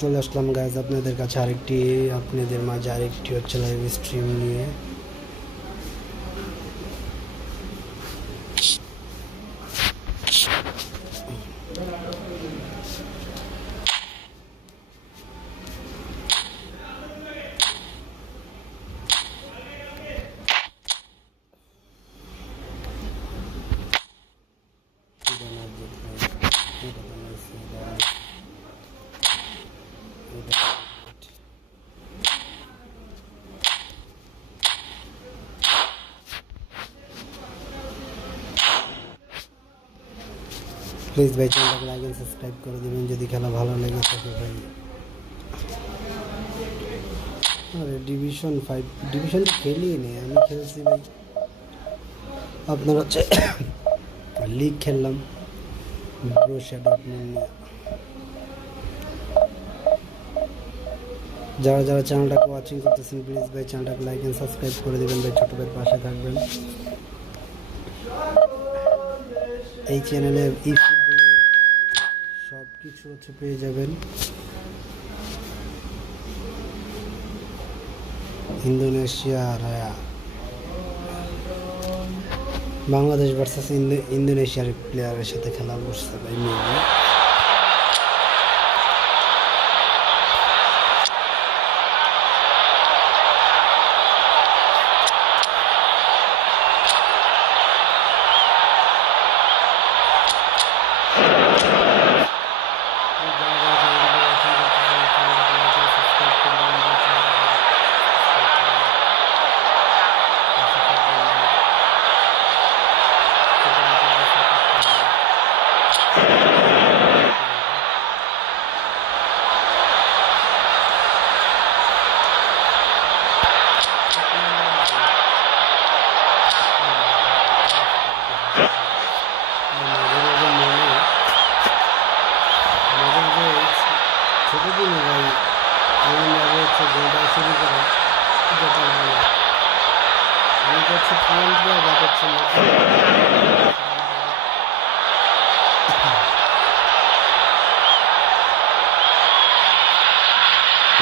চলে আসলাম গাইজ আপনাদের কাছে আপনাদের মাঝে আরেকটি হচ্ছে লাইভ স্ট্রিম নিয়ে। প্লিজ ভাই চ্যানেলটাকে লাইক এন্ড সাবস্ক্রাইব করে দেবেন যদি খেলা ভালো লেগে থাকে ভাই। আরে ডিভিশন তো খেলিই নেই, আমি খেলছি ভাই আপনার হচ্ছে লিগ খেললাম ব্রুসিয়া ডর্টমুন্ড নিয়ে। যারা যারা চ্যানেলটাকে ওয়াচিং করতেছেন প্লিজ ভাই চ্যানেলটাকে লাইক এন্ড সাবস্ক্রাইব করে দেবেন ভাই, ছোট ভাইয়ের পাশে থাকবেন। এই চ্যানেলে eFootball সব কিছু হচ্ছে পেয়ে যাবেন। ইন্দোনেশিয়া আর বাংলাদেশ ভার্সেস ইন্দোনেশিয়ার প্লেয়ারের সাথে খেলা বসছে ভাই মেয়ে।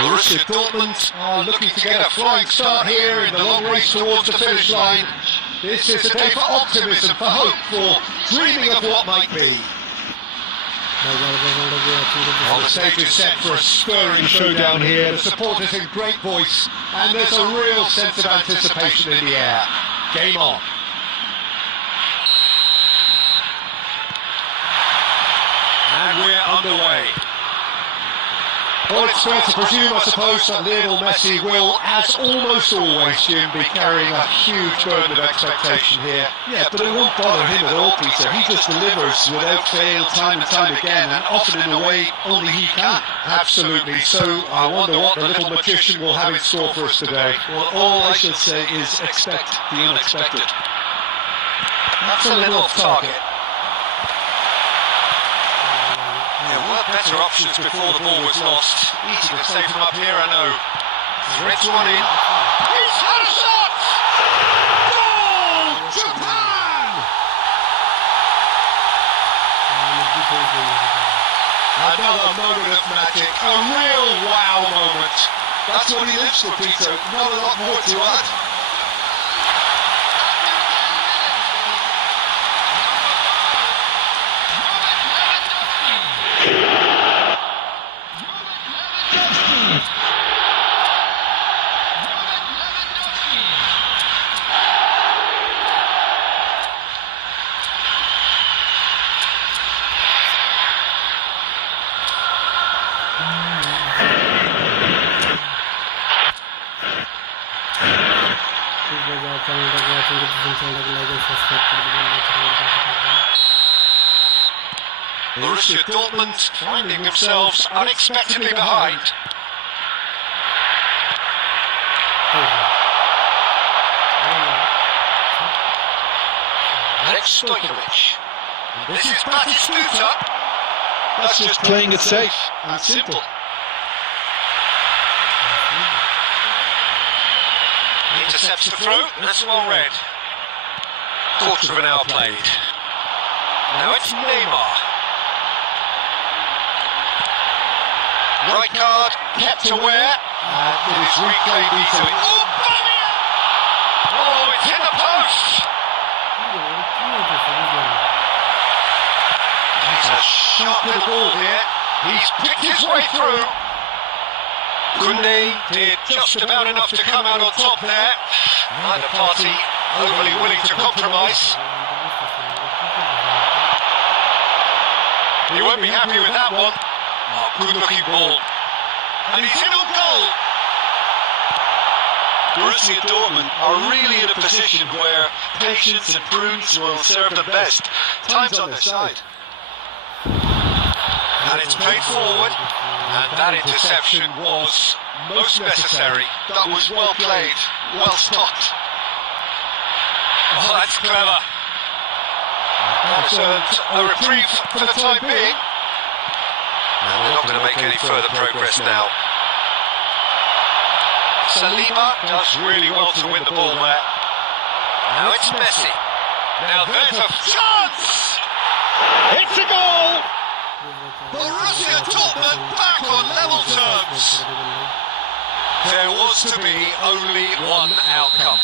Borussia Dortmund are looking to get a flying start here in the long race towards the finish line. This is a day for optimism, for hope, for dreaming of what might be. Well, the stage is set for a stirring showdown here. The supporters in great voice, and there's a real sense of anticipation in the air. Game on. And we're underway. Well, it's fair to presume, I suppose, that Lionel Messi will, as almost always, Jim, be carrying a huge burden of expectation here. Yeah, but it won't bother him at all, Peter. He just delivers without fail time and time again, and often in a way only he can. Absolutely. So I wonder what the little magician will have in store for us today. Well, all I should say is expect the unexpected. That's a little off target. There were better options before the ball was lost. Easy to save him up here, I know. Threads one in. He's had a shot! Goal! Japan! Another moment of magic. A real wow moment. That's what he lives for, Peter. Not a lot more to add. Borussia Dortmund finding themselves unexpectedly behind. Alex Stojkovic. This is Batistuta. That's just playing it safe and simple. Intercepts the throw, that's well read. Quarter of an hour played. Now it's Neymar. Right card, kept aware, and it is reclaimed easily. Oh, Bamia! Oh, it's hit the post! He's a sharp little ball here. He's picked his way through. Kunde did just about enough to come out on top there. Neither party overly willing to compromise. He won't be happy with that one. Oh, good looking ball. And he's in on goal. Borussia Dortmund are really in a position where patience and prudence will serve them best. Time's on their side. And it's played forward. And that interception was most necessary. That was well played, well stopped. Oh, that's clever. That has earned a reprieve for the time being. And they're not going to make any further progress now. Salima does really well to win the ball there. Now it's Messi. Now there's a chance! It's a goal! Borussia Dortmund back on level terms. There was to be only one outcome.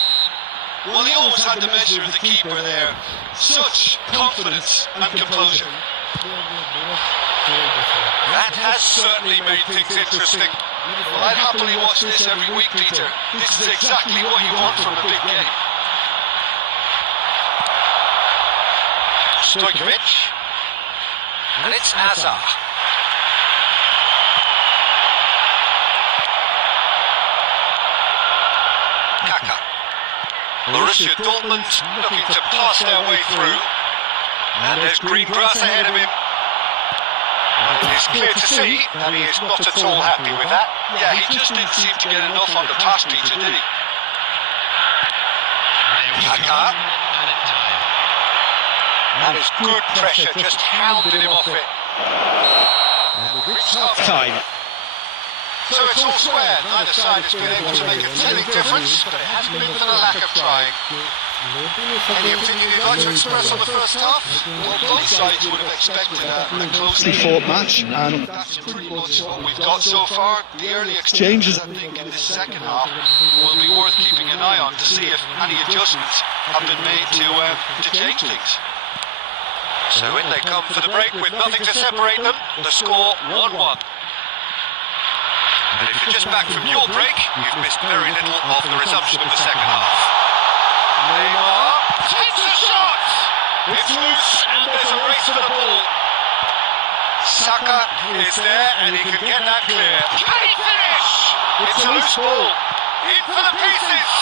Well, he always had the measure of the keeper there. Such confidence and composure. That has certainly made things interesting. I'd happily watch this every week, Peter. This is exactly what you want from a big game. Stojkovic. And it's Hazard. Kaka. Borussia Dortmund looking to pass their way through. And there's green grass ahead of him. It is clear to see that he is not at all happy with that. Yeah, he just didn't seem to get enough on the pass, Peter, did he? Kaka. That is good pressure, just hounded him off it. And it's half time. So it's all square. Neither side has been able to make a telling difference, but it hasn't been for the lack of trying. Any opinion you'd like to express on the first half? Well, both sides would have expected a closely fought match, and that's pretty much what we've got so far. The early exchanges, I think, in the second half will be worth keeping an eye on to see if any adjustments have been made to change things. So in they come for the break with nothing to separate them. The score 1-1. And if you're just back from your break, you've missed very little of the resumption of the second half. Neymar takes a shot! It's loose and there's a race for the ball. Saka is there and he can get that clear. Can he finish? It's a loose ball. In for the pieces.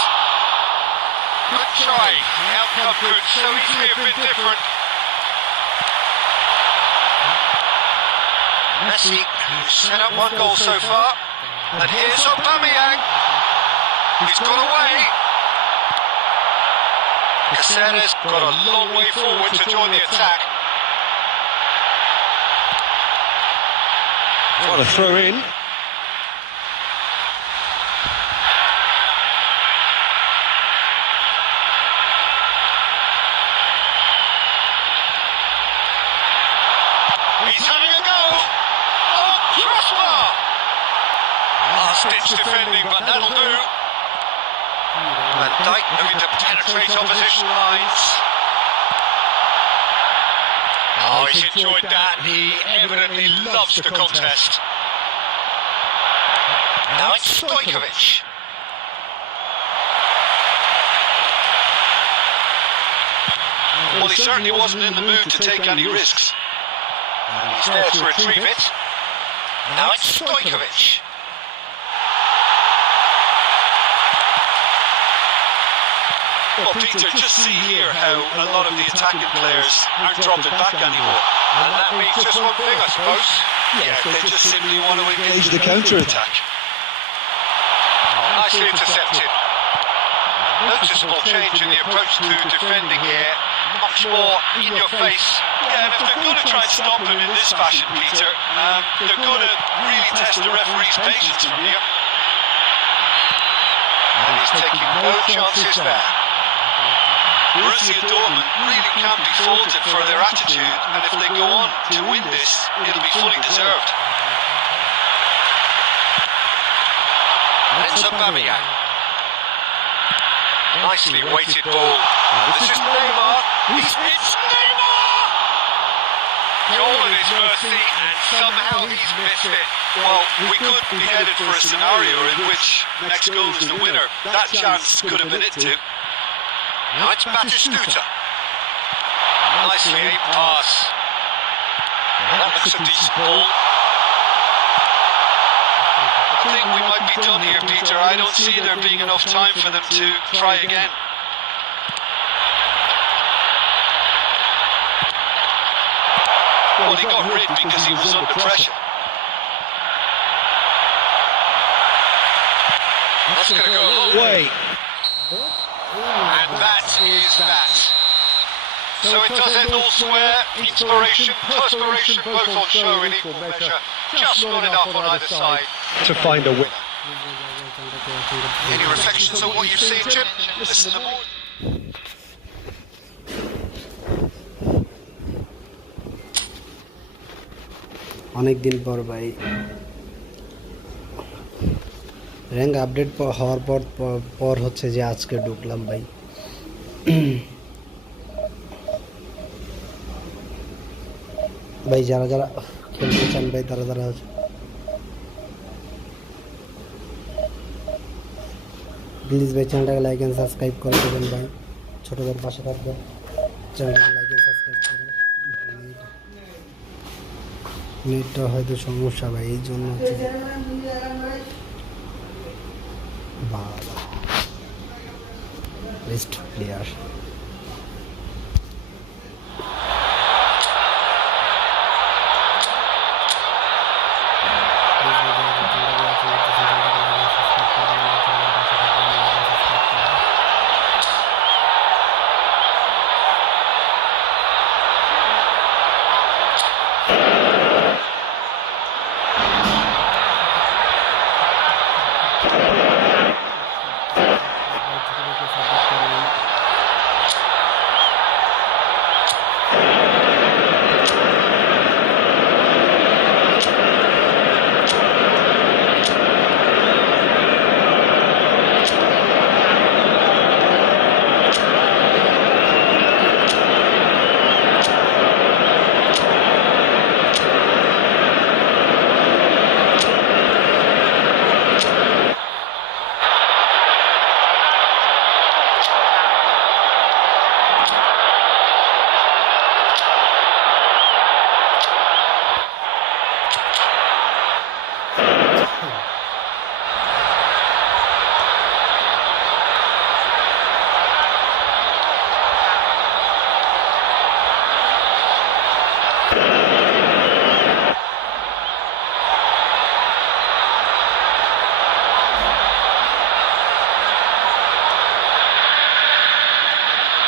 Good try. The outcome could so easily have been different. Messi, who's set up one goal so far. And here's Aubameyang. He's got away. Caceres got a long way forward to join the attack. What a throw in. He's having a go. Oh, crossbar. Last-ditch defending, but that'll do. Van Dijk looking to penetrate opposition lines. Oh, he's enjoyed that. He evidently loves the contest. Now it's Stojkovic. Well, he certainly wasn't in the mood to take any risks. He's there to retrieve it. Now it's Stojkovic. Well, Peter, just see here how a lot of the attacking players aren't dropping back anymore. And that means just one thing, I suppose. Yeah, they just simply want to engage the counter-attack. Oh, nicely intercepted. Noticeable change in the approach to defending here. Much more in your face. Yeah, and if they're going to try and stop him in this fashion, Peter, they're going to really test the referee's patience from here. And he's taking no chances there. Borussia Dortmund really can't be faulted for their attitude, and if they go on to win this, it'll be fully deserved. It's Aubameyang. Nicely weighted ball. This is Neymar. It's Neymar! Goal at his mercy, and somehow he's missed it. Well, we could be headed for a scenario in which next goal is the winner. That chance could have been it too. Now it's Batistuta. Nicely aimed pass. That looks a decent ball. I think we might be done here, Peter. I don't see there being enough time for them to try again. Well, he got rid because he was under pressure. That's going to go a long way. And that is that. So it does end elsewhere. Inspiration, perspiration, both on show in equal measure. Just not enough on either side to find a winner. Any reflections on what you've seen, Jim? Listen to more. অনেক দিন পর ভাই rank update হওয়ার পর হচ্ছে যে আজকে ঢুকলাম ভাই। ভাই যারা যারা খেলতে চান ভাই তারা প্লিজ ভাই চ্যানেলটাকে লাইক এন্ড সাবস্ক্রাইব করে দেবেন ভাই, ছোটদের পাশে থাকবেন, চ্যানেলটাকে লাইক এন্ড সাবস্ক্রাইব করে। নেটটা হয়তো সমস্যা ভাই, এই জন্য বাবা best player.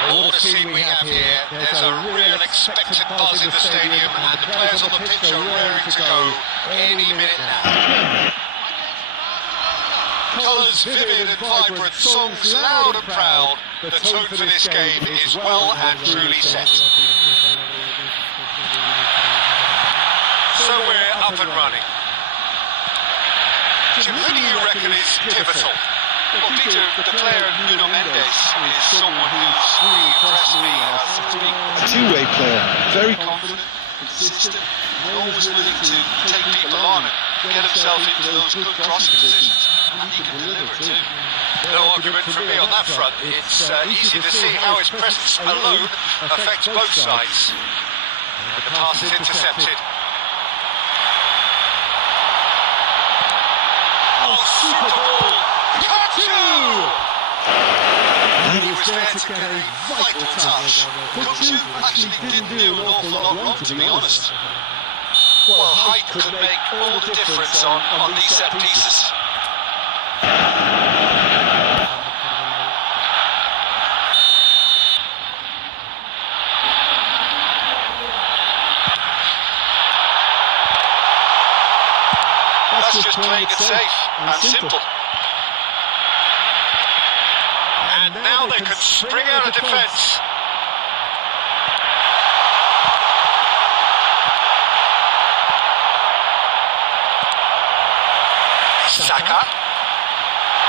What a scene we have here. There's a real expected buzz in the stadium, and the players on the pitch are raring to go any minute now. Colours vivid and vibrant, songs loud and proud. The tone for this game is well and truly set. So we're up and running. Jim, who do you reckon is pivotal? Well, Peter, the player Nuno Mendes is someone who's really impressed me as being a two-way player, very confident, consistent, and always willing to take people on and get himself into those good crossing positions. And he can deliver too. No argument from me on that front. It's easy to see how his presence alone affects both sides. And the pass is intercepted. Oh, super ball! And he was there to get a vital touch. Kuchu actually didn't do an awful lot wrong, to be honest. Well, height could make all the difference on these set pieces. That's just playing it safe and simple. And now they can spring out of defence. Saka.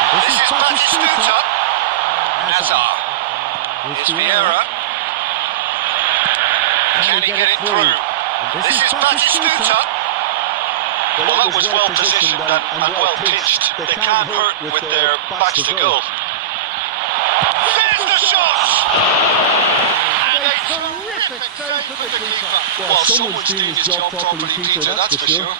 This is Batistuta. Hazard. Here's Vieira. Can he get it through? This is Batistuta. Well, that was well positioned and well pitched. They can't hurt with their backs to goal. There's the shot! And a terrific save for the keeper. Well, someone's doing his job properly, Peter, that's for sure.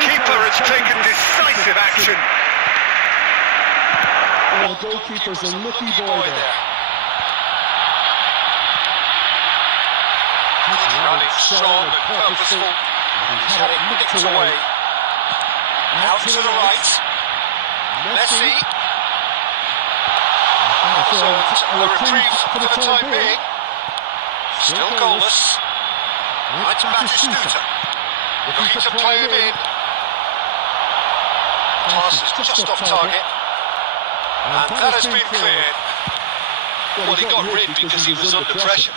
Keeper has taken decisive action. The goalkeeper's a lucky boy there. He's running strong and purposeful. He's had it nicked away. Out to the right. Messi. So a reprieve for the time being. Still goalless. Right to Batistuta. Looking to play him in. Pass is just off target. And that has been cleared. Well, he got rid because he was under pressure.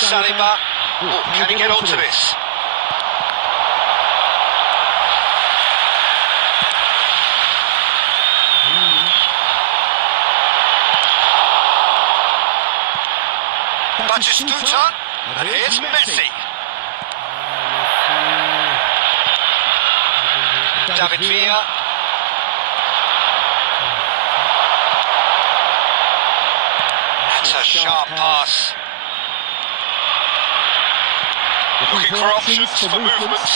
Saliba. Oh, can he get onto this? Batistuta. And here's Messi. David Villa. That's a sharp pass. Looking for options for movement.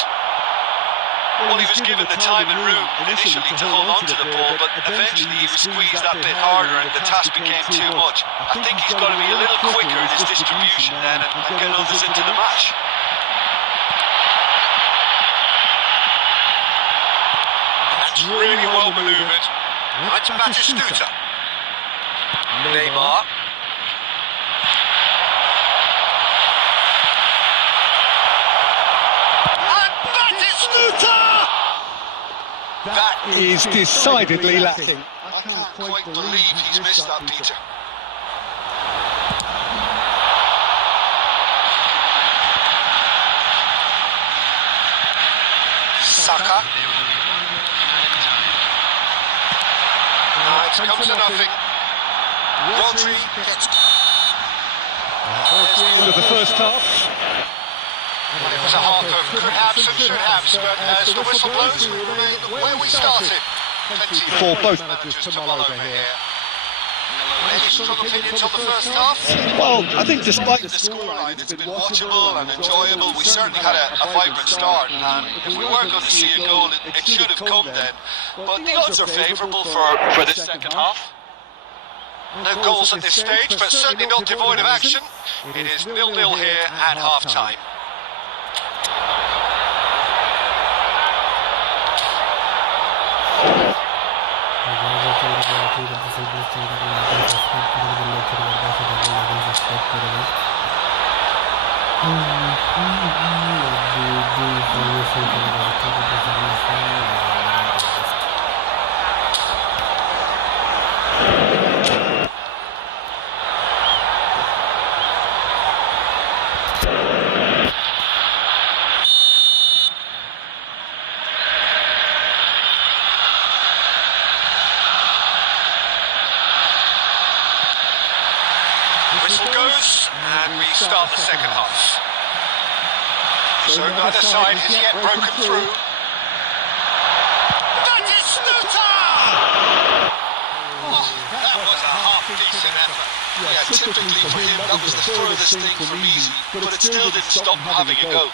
Well, he was given the time and room initially to hold on to the ball, but eventually he was squeezed that bit harder and the task became too much. I think he's got to be a little quicker in his distribution then and get others into the match. That's really well manoeuvred. Right to Batistuta. Neymar. That Is decidedly lacking. I can't quite believe he's missed that, Peter. Saka. It's come to nothing. Rodri gets... End of the first half. Well, it was a half of could haves and should haves, but as the whistle blows, we remain where we started. Plenty For both managers to mull over here. Any strong opinions on the first half? Well, I think despite The scoreline, it's been watchable and enjoyable. We certainly had a vibrant start, and if we were going to see a goal, it should have come then. But the odds are favourable for this second half. No goals at this stage, but certainly not devoid of action. It is 0-0 here at half-time. Whistle goes, and we start the second half. So neither side has yet broken through. Batistuta! Oh, that was a half-decent effort. Yeah, typically for him that was the furthest thing from easy, but it still didn't stop him having a go.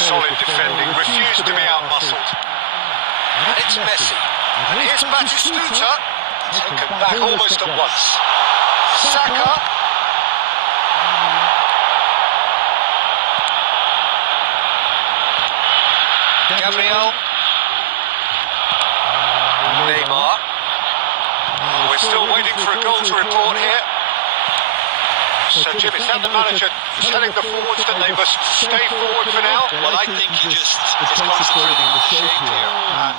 Solid defending, refused to be out-muscled. And it's Messi. And here's Batistuta, taken back almost at once. Saka. Gabriel. We're still waiting for a goal to report here. So, Jim, is that the manager telling the forwards that they must stay forward for now? Well, I think he just is concentrating on the shape here.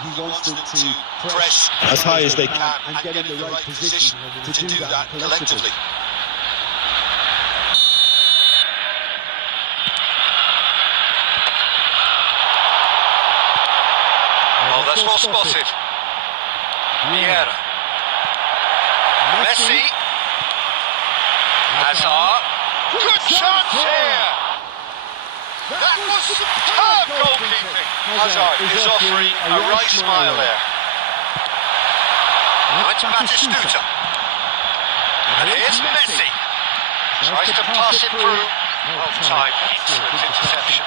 He wants them to press as high as they can and get in the right position to do that collectively. Oh, that's well spotted. Vieira. Messi. Hazard. Good chance here. That was superb goalkeeping. Hazard is offering a right smile there. Now it's Batistuta. And here's Messi. Tries to pass it through. Well timed. Excellent interception.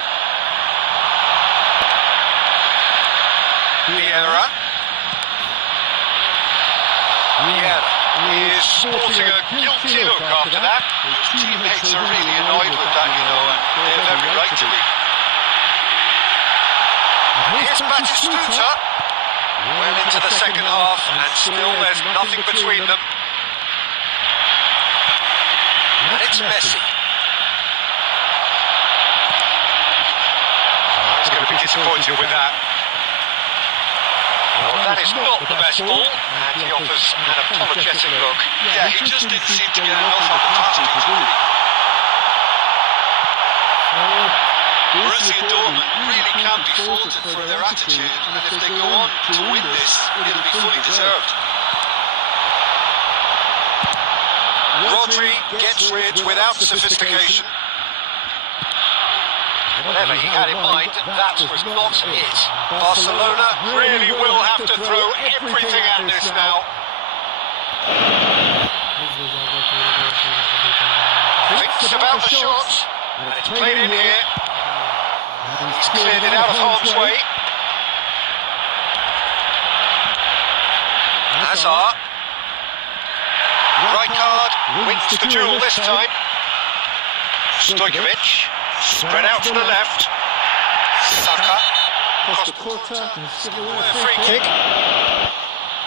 Vieira. Vieira is sporting a guilty look after that. His teammates are really annoyed with that, you know, and they have every right to be. Here's Batistuta. Well into the second half, and still there's nothing between them. And it's Messi. He's going to be disappointed with that. Well, that is not the best ball, and he offers an apologetic look. Yeah, he just didn't seem to get enough on the tactics, really. Borussia Dortmund really can be faulted for their attitude, and if they go on to win this, it'll be fully deserved. Rodri gets rid without sophistication. Whatever he had in mind, that was not it. Barcelona really will have to throw everything at this now. Thinks about the shot, and it's played in here. He's cleared it out of harm's way. Hazard. Right card, wins the duel this time. Stojkovic. Spread out to the left. Saka. Free kick.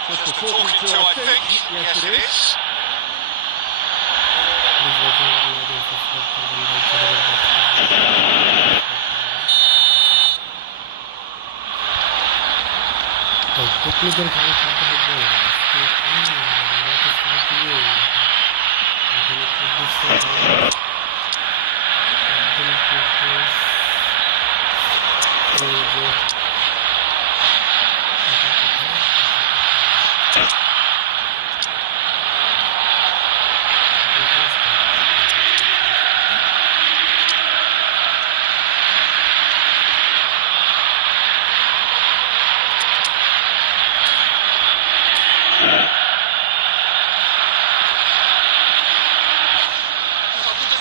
Just the talking to, I think. Yes, it is.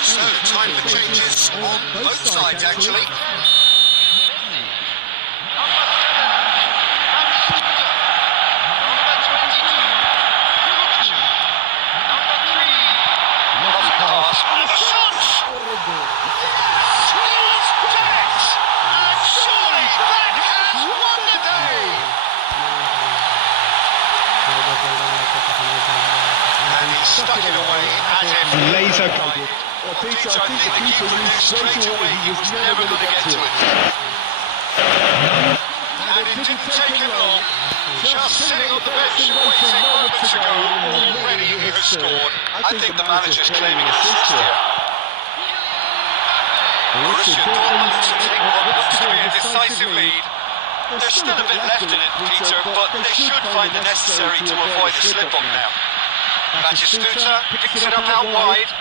So, time for changes on both sides, actually. Stuck it away as if Laser guided. Peter, I think the keeper knew straight away he was never going to get to it. And it didn't take him long. Just sitting on the bench, waiting moments ago, already he has scored. I think the manager's claiming assist here. Borussia Dortmund to take what looks to be a decisive lead. There's still a bit left in it, Peter, but they should find it necessary to avoid a slip-up now. Batistuta picks it up out wide.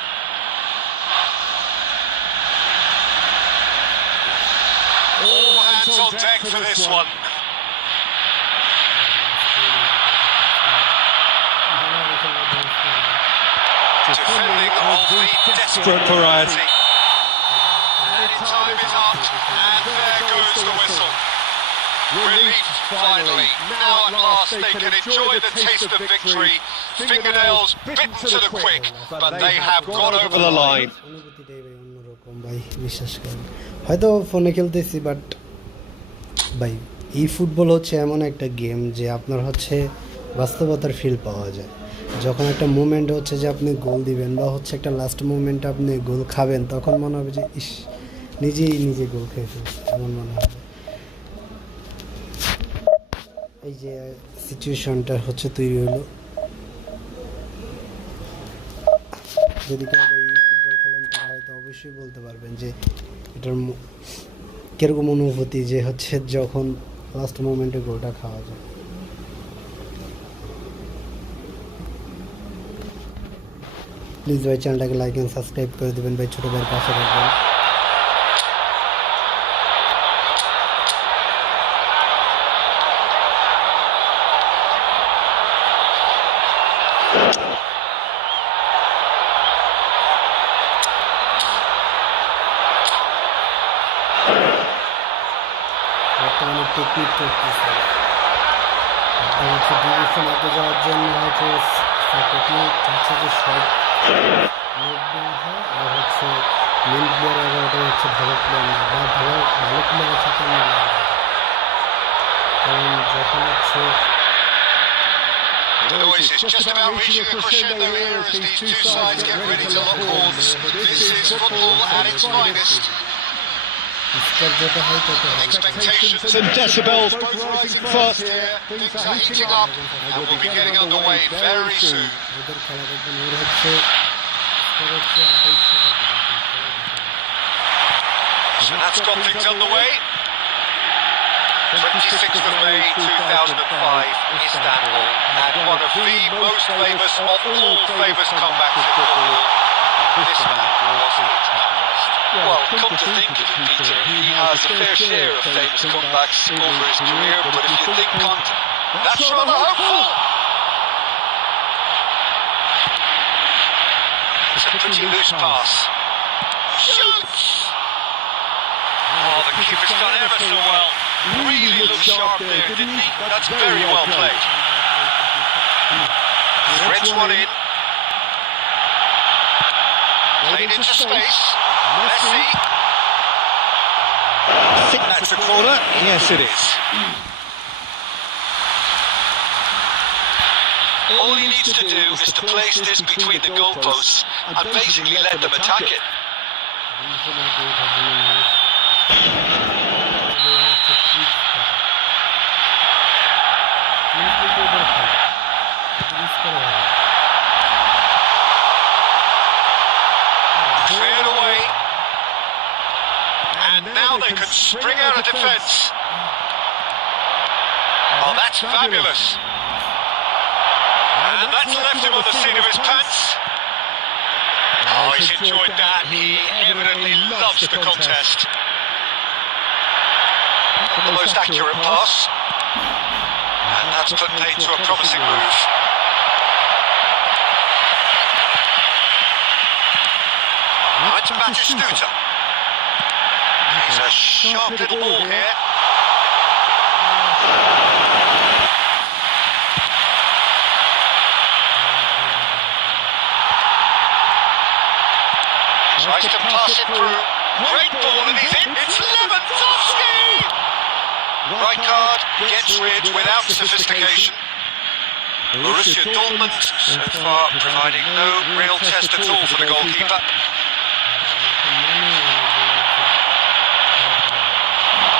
All hands on deck for this one. Defending of the desperate variety. And time is up, and there goes the whistle. Relief, finally. Now at last they can enjoy the taste of victory. Fingernails bitten to the quick, but they have got over the line. হয়তো ফোনে খেলতেছি but ভাই ই football হচ্ছে এমন একটা game যে আপনার হচ্ছে বাস্তবতার ফিল পাওয়া যায় যখন একটা মুভমেন্ট হচ্ছে যে আপনি গোল দিবেন বা হচ্ছে একটা লাস্ট মুভমেন্টে আপনি গোল খাবেন, তখন মনে হবে যে ইস, নিজেই নিজে গোল খেয়ে ফেলছে, এমন মনে হবে। এই যে সিচুয়েশনটা হচ্ছে তৈরি হলো। যদি কেউ এই ফুটবল খেলেন তারা হয়তো অবশ্যই বলতে পারবেন যে এটার কীরকম অনুভূতি যে হচ্ছে যখন লাস্ট মোমেন্টে গোলটা খাওয়া যায়। প্লিজ ভাই চ্যানেলটাকে লাইক অ্যান্ড সাবস্ক্রাইব করে দেবেন ভাই, ছোটো ভাইয়ের পাশে থাকবেন। বর্তমানে টেকনিক করতেছে, হচ্ছে ডিরেকশন আগে যাওয়ার জন্য হয়তো টেকনিক হচ্ছে যে শর্ট নেট দেওয়া হয়, আর হচ্ছে মেন প্লেয়ার আগে ওটা হচ্ছে ভালো প্লেয়ার না, বা ভালো প্লেয়ারের সাথে মিলে, কারণ যখন হচ্ছে The noise is just about reaching a crescendo here as these two sides get ready to lock horns. This is football at its finest. Expectations and decibels both rising fast here. Things are heating up and we'll be getting underway very soon. So that's got things underway. 26th of May 2005, Istanbul, and one of the most famous of all famous comebacks in football. This man was it. Well, come to think of it, Peter, he has a fair share of famous comebacks over his career, but if you think punt, that's rather hopeful. It's a pretty loose pass. Shoots! Oh, the keeper's done ever so well. Really looked sharp there, didn't he? That's very well played. Threads one in. Played into space. Messi. I think that's a corner. Yes, it is. All he needs to do is to place this between the goalposts and basically let them attack it. Cleared away. And now they can spring out of defence. Oh, that's fabulous. And that's left him on the seat of his pants. Oh, he's enjoyed that. He evidently loves the contest. The most accurate pass. And that's put paid to a promising move. Now it's Batistuta. He's a sharp little ball here. Tries to pass it through. Great ball and he's in. It's Lewandowski! Right card gets rid without sophistication. Borussia Dortmund so far providing no real test at all for the goalkeeper.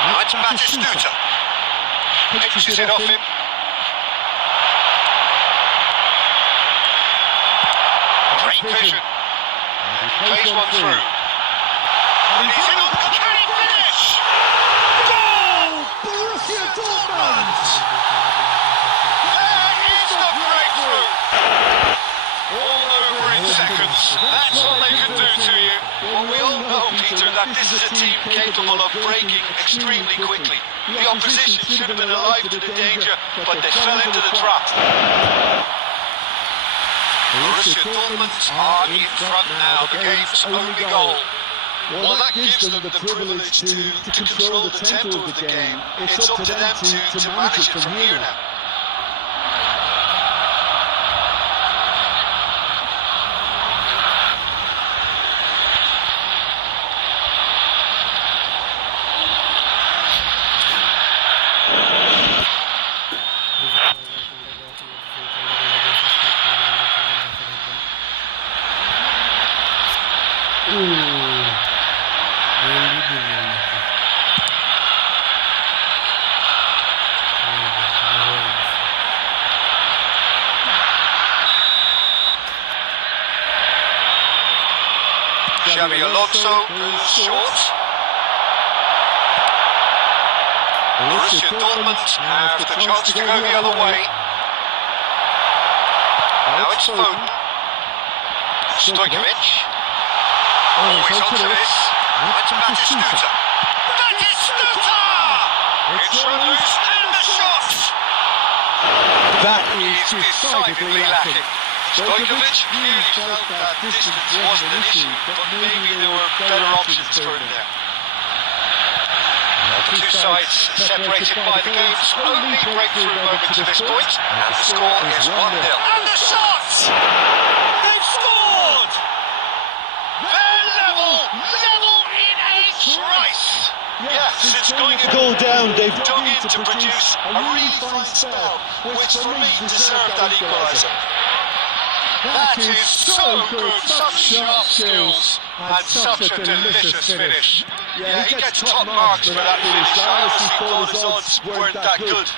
Now it's Batistuta. Pitches it off him. Great vision. He plays one through. And he's in on. Can he finish? Goal! Borussia Dortmund! There is the breakthrough. All over in seconds. That's what they can do to you. Well, we all know, Peter, that this is a team capable of breaking extremely quickly. The opposition should have been alive to the danger, but they fell into the trap. Borussia Dortmund are in front now, the game's only goal. Well, that gives them the privilege to control the tempo of the game. It's up to them to manage it from here now. Beğendi diyor naকি? Xavi Alonso goes short. Borussia Dortmund have the chance to go the other way. Now it's Foden. Stojkovic. Oh, he's onto this. It's Batistuta. Batistuta! It's run loose and the shot! That Is decidedly lacking. Stojkovic clearly felt that distance wasn't an issue, but maybe there were better options for him there. The two sides separated by the game's only breakthrough moment to this point, and the score is 1-0. And the shot! They've scored! They're level in a trice! Yeah, since going a goal down, they've dug in to produce a really fine spell, which for me deserved that equaliser. That is so good, such sharp skills and such a delicious finish. Yeah, he gets top marks for that finish. I honestly thought his odds weren't that good.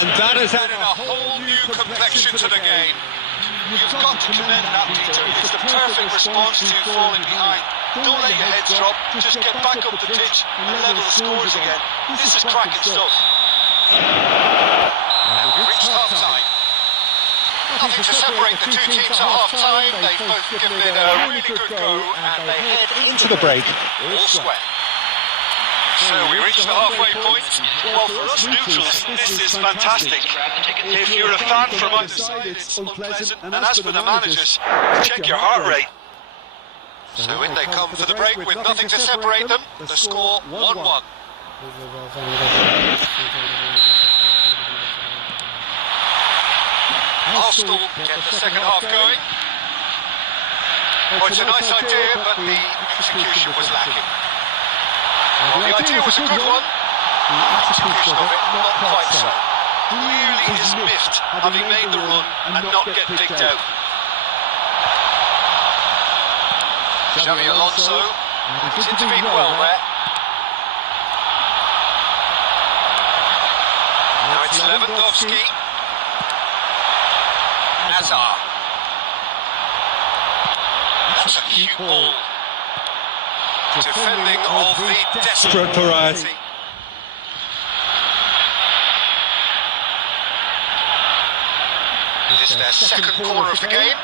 And that has added a whole new complexion to the game. You've got to commend that, Peter. It's the perfect response to falling behind. Don't let your heads drop, just get back up the pitch and level the scores again. This is cracking stuff. And we've reached half-time. Nothing to separate the two teams at half-time. They've both given it a really good go and they head into the break all square. So we reached the halfway point. Well, for us neutrals, this is fantastic. If you're a fan from either side, it's unpleasant. And as for the managers, check your heart rate. So in they come for the break with nothing to separate them. The score 1-1. Arsenal get the second half going. Well, it's a nice idea, but the execution was lacking. Well, the idea was a good one. The execution of it, not quite so. Really is miffed, having made the run and not get picked out. Xavi Alonso, he's intervened well there. Now it's Lewandowski. Hazard. That's a cute ball. Defending of the desperate variety. This is their second corner of the game.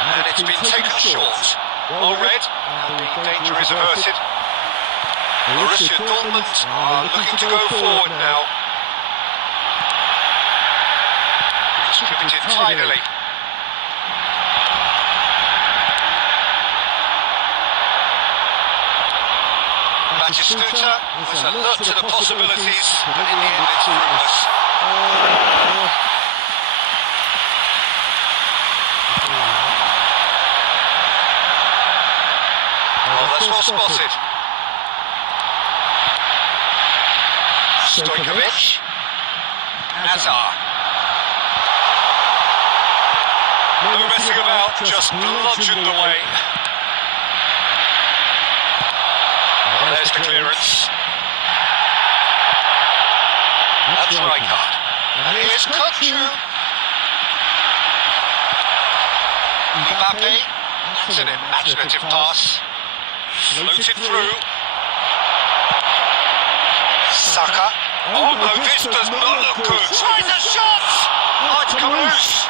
And it's been taken short. Well read, and the danger is averted. Borussia Dortmund are looking to go forward now. Distributed tidily. Batistuta was alert to the possibilities, but in the end it's fruitless. Oh, that's well spotted. Stojkovic. Hazard. No messing about, just bludgeoned away. Oh, there's the clearance. That's Rijkaard. And here's Kutchu. Mbappe. That's an imaginative pass. Floated through. Saka. Oh no, this does not look good. Tries a shot! Oh, it's come loose.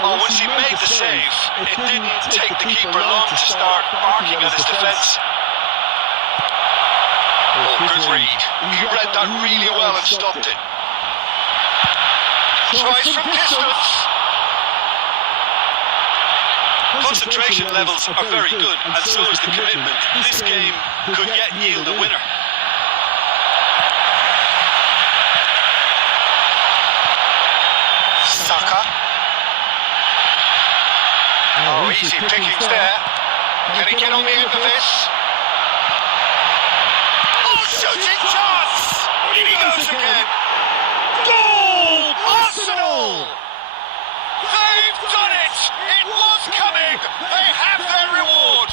Oh, once he made the save, it didn't take the keeper long to start barking at his defence. Oh, good read. He read that really well and stopped it. Tries from distance. Concentration levels are very good, and so is the commitment. This game could yet yield a winner. Saka. Oh, easy pickings there. Can he get on the end of this? Oh, shooting chance! In he goes again. Goal! Arsenal! They've done it! It was coming! They have their reward!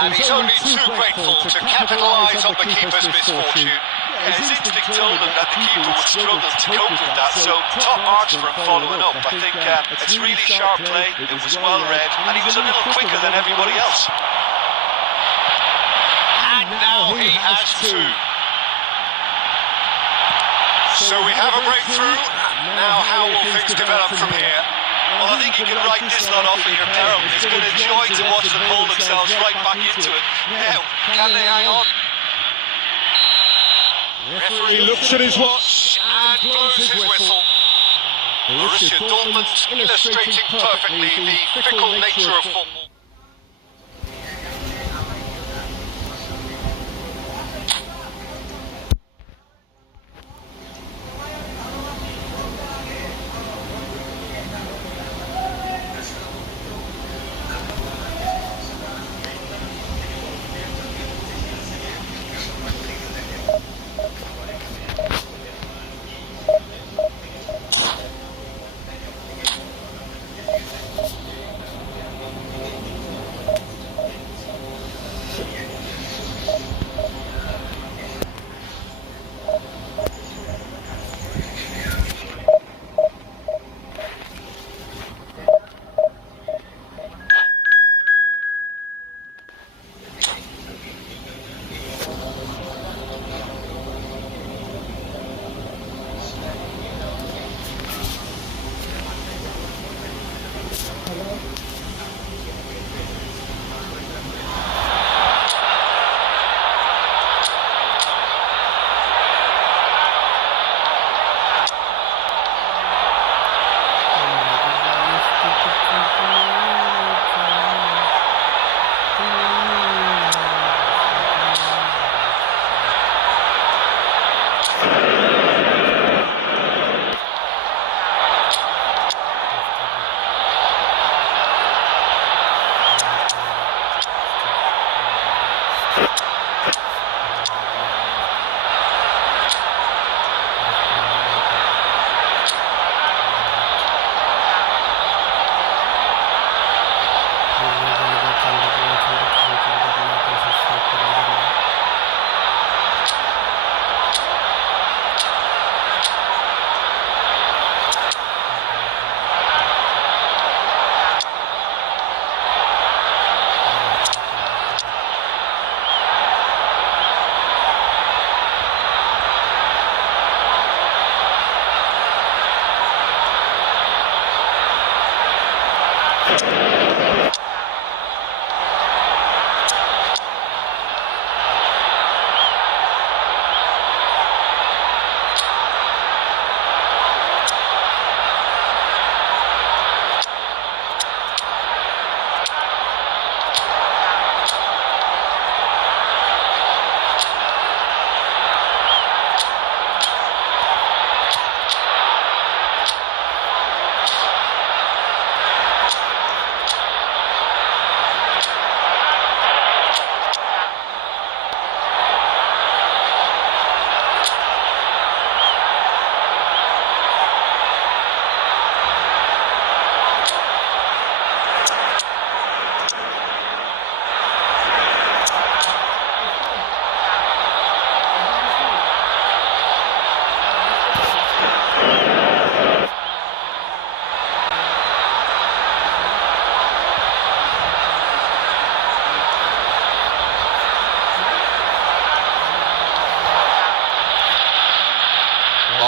And he's only too grateful to capitalise on the keeper's misfortune. Yeah, his instinct told him that the keeper would struggle to cope with that, so top marks for him following up. I think it's really sharp play, it was well read, and he was a little quicker than everybody else. And now he has two. So we have a breakthrough. Now how will things develop from here? Well, I think you can write this lot off at your peril. He's going to enjoy to watch them pull themselves right back into it. Now, can they hang on? Referee looks at his watch and blows his whistle. Borussia Dortmund illustrating perfectly the fickle nature of football.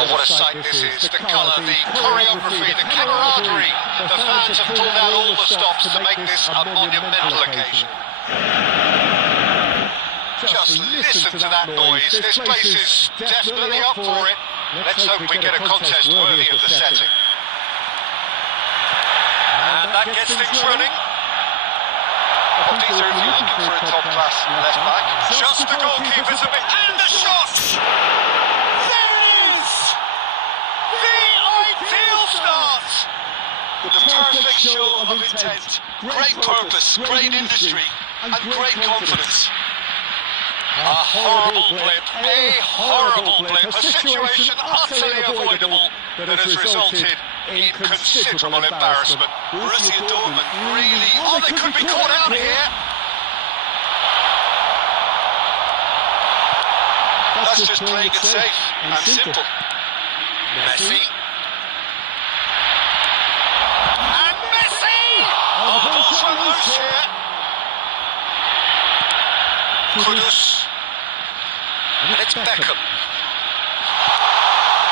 What a sight this is, the colour, the choreography, the camaraderie. The fans have pulled out all the stops to make this a monumental occasion. Just listen to that noise. This place is definitely up for it. Let's hope we get a contest worthy of the setting. And that gets things running. What these are looking for a top-class left back. Just the goalkeeper's a bit, and the shot! The perfect show of intent, great purpose, great industry, and great confidence. A horrible blip, a situation utterly avoidable that has resulted in considerable embarrassment. Borussia Dortmund really... Oh, they could be caught out here! That's just playing it safe and simple. Messi. And Messi! Oh, the ball's so loose here. Kudus. And it's Beckham.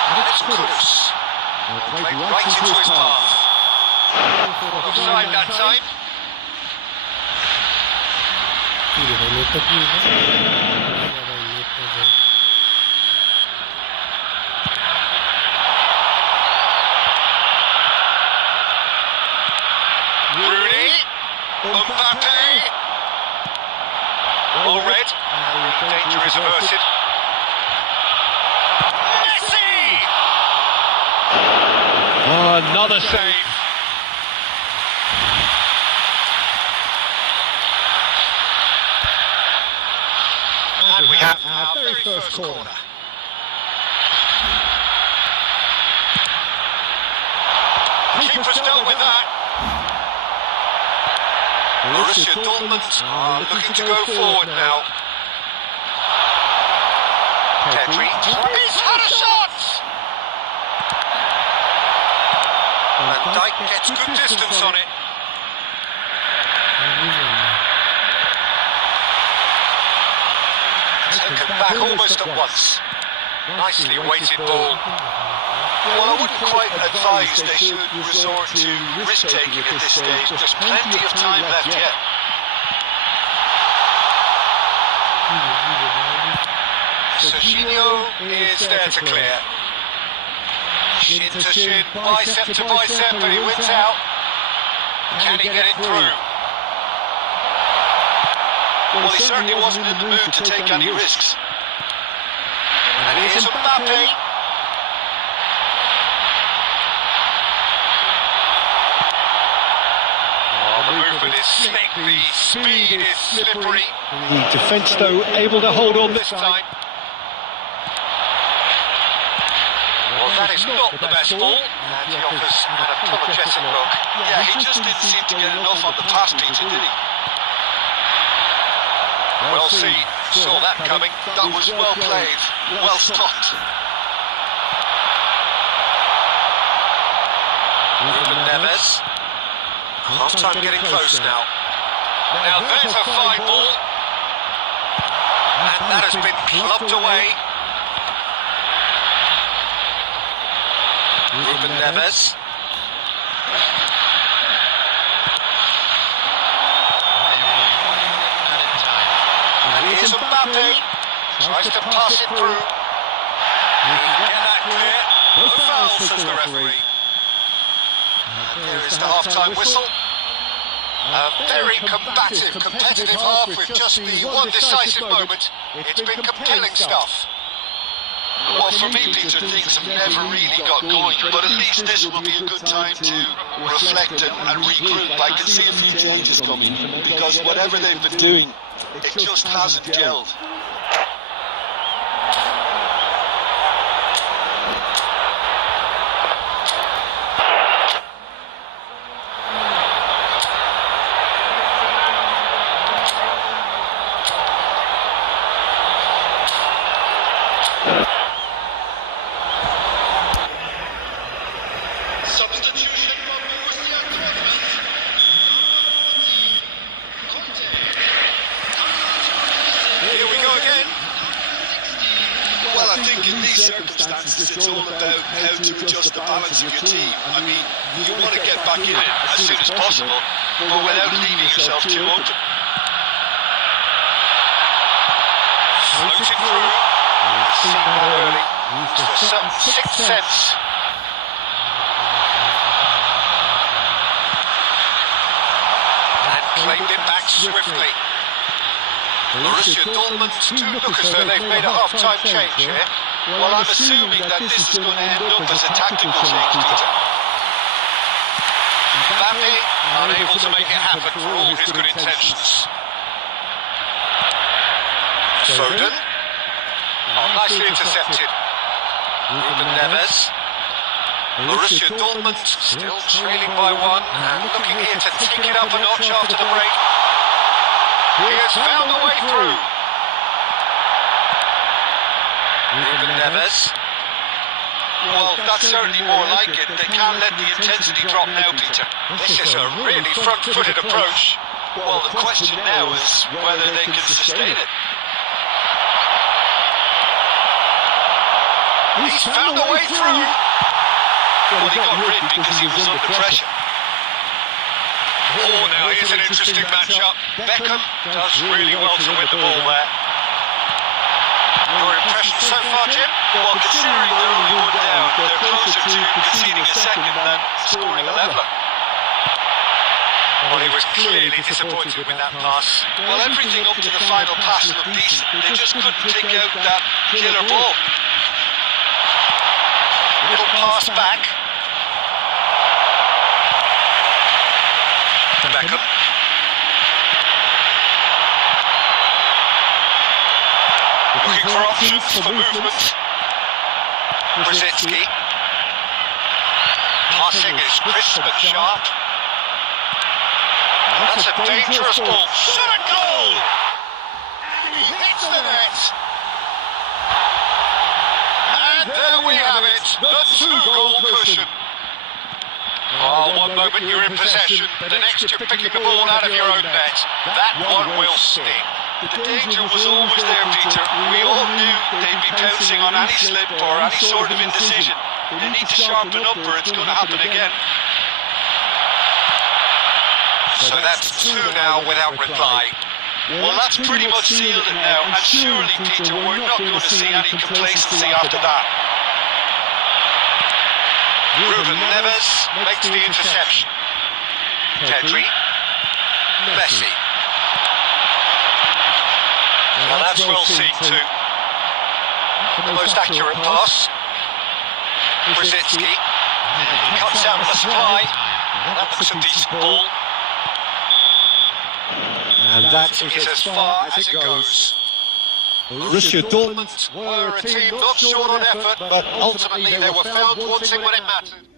And it's Kudus. Played right into his path. Offside that time. Rooney. Mbappe. Well read. Danger is averted. Messi! Oh, another save. And we have our very first corner. Keeper's dealt with that. Borussia Dortmund are looking to go forward now. Pedri, he's had a shot! Van Dijk gets good distance on it. Taken back almost at once. Nicely weighted ball. Well, I wouldn't quite advise they should resort to risk-taking at this stage. There's plenty of time left yet. Serginho is there to clear. Shin to shin, bicep to bicep, but he wins out. Can he get it through? Well, he certainly wasn't in the mood to take any risks. And here's Mbappe. The movement is slick, the speed is slippery. The defence, though, able to hold on This time. Well, that is not the best ball, and he offers an apologetic look. Yeah, he just didn't seem to get enough on the pass, Peter, did he? Well seen, saw that coming. That was well played, well stopped. Ruben Neves. Half-time getting close now. Now there's a fine ball. And that has been clubbed away. Ruben Neves. And here's Mbappe. Tries to pass it through. He can get that clear. No foul, says the referee. And there is the half-time whistle. A very combative, competitive half with just the one decisive moment. It's been compelling stuff. Well, for me, Peter, things have never really got going, but at least this will be a good time to reflect and regroup. I can see a few changes coming, because whatever they've been doing, it just hasn't gelled. Here we go again. Well, I think in these circumstances, it's all about how to adjust the balance of your team. I mean, you want to get back in it as soon as possible, but without leaving yourself too open. Floated through. Seen that early. Just for some sixth sense. And claimed it back swiftly. Borussia Dortmund do look as though they've made a half-time change here. Well, I'm assuming that this is going to end up as a tactical change, Peter. Mbappe unable to make it happen for all his good intentions. Foden. Oh, nicely intercepted. Ruben Neves. Borussia Dortmund still trailing by one and looking here to take it up a notch after the break. He has found a way through. Ruben Neves. Well, that's certainly more like it. They can't let the intensity drop now, Peter. This is a really front-footed approach. Well, the question now is whether they can sustain it. He's found a way through. Well, he got rid because he was under pressure. Oh, now here's an interesting matchup. Beckham does really well to win the ball there. Your impression so far, Jim? Well, considering they're only one down, they're closer to conceding a second than scoring a leveller. Well, he was clearly disappointed with that pass. Well, everything up to the final pass looked decent. They just couldn't take out that killer ball. Little pass back. Beckham. Looking for options for movement. Brzezinski. Passing is crisp and sharp. That's a dangerous ball. Shot a goal! And he hits the net. And there we have it, the two-goal cushion. Oh, one moment you're in possession, the next you're picking the ball out of your own net. That one will sting. The danger was always there, Peter. We all knew they'd be pouncing on any slip or any sort of indecision. They need to sharpen up or it's going to happen again. So that's two now without reply. Well, that's pretty much sealed it now. And surely, Peter, we're not going to see any complacency after that. Ruben Neves makes the interception. Pedri. Messi. Well, that's well seen too. The most accurate pass. Brzezinski. Cuts out the supply. That looks a decent ball. And that is as far as it goes. Borussia Dortmund Were a team not short on effort, but ultimately they were found wanting when it mattered.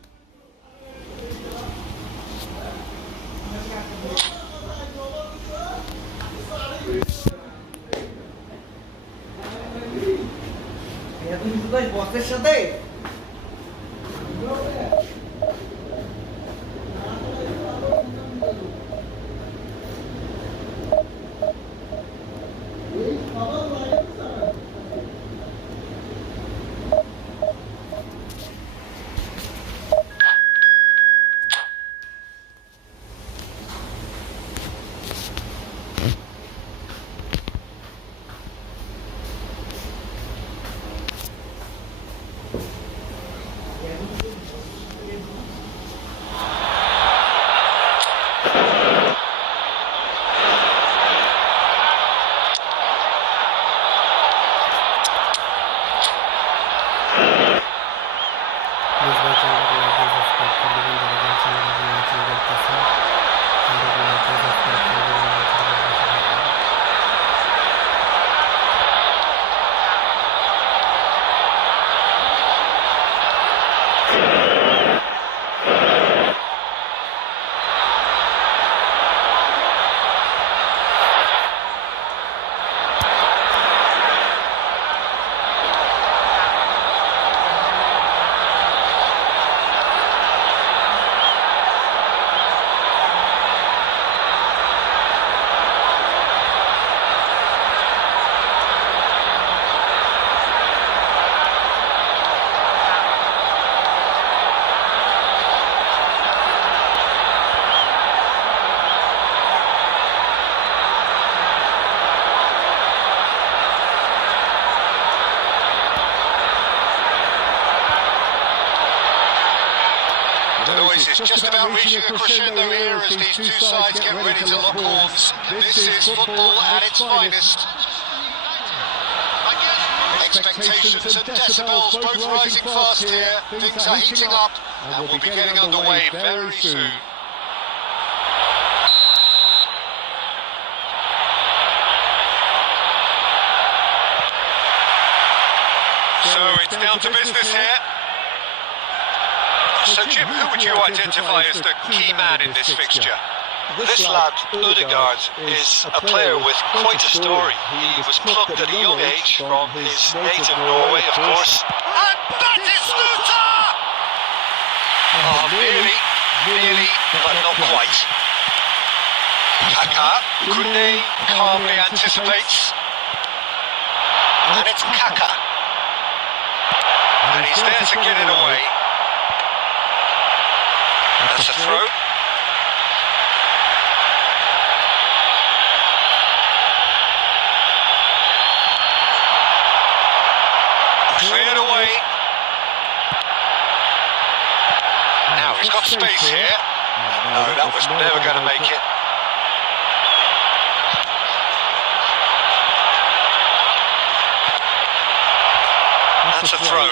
It's just about reaching a crescendo here as these two sides get ready to lock horns. This is football at its finest. Expectations and decibels both rising fast here. Things are heating up and we'll be getting underway very soon. So it's down to business here. So Jim, who would you identify as the key man in this fixture? This lad, Odegaard, is a player with quite a story. He was plucked at a young age from his native Norway, of course. And that is Sluta! Oh, nearly, but not quite. Kaka, Kunde calmly anticipates. And it's Kaka. And he's there to get it away. That's a throw. Cleared away. Now he's got space here. No, that was never going to make it. That's a throw.